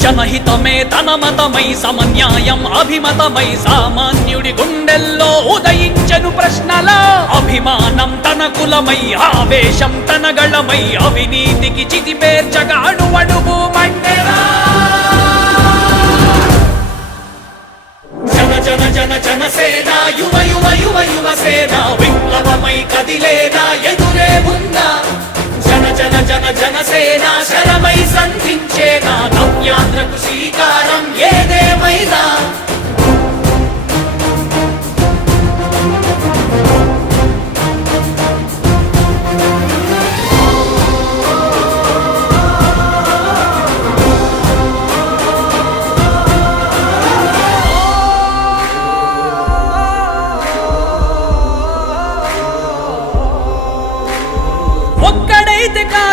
జనహితమే తన మతమై సమన్యాయం అభిమతమై సామాన్యుడి గుండెల్లో ఉదయించను ప్రశ్నల. అభిమానం తన కులమై ఆవేశం తన గళమై అవినీతికి చితిపేర్చగా అణువణువు మండెరా జన జన జన జన యువ యువ యువ యువ సేన విప్లవమై కదిలేనా ఎదురే ఉందా జన జన జన జన సేన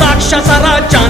రాక్షస రాజ్యాన్ని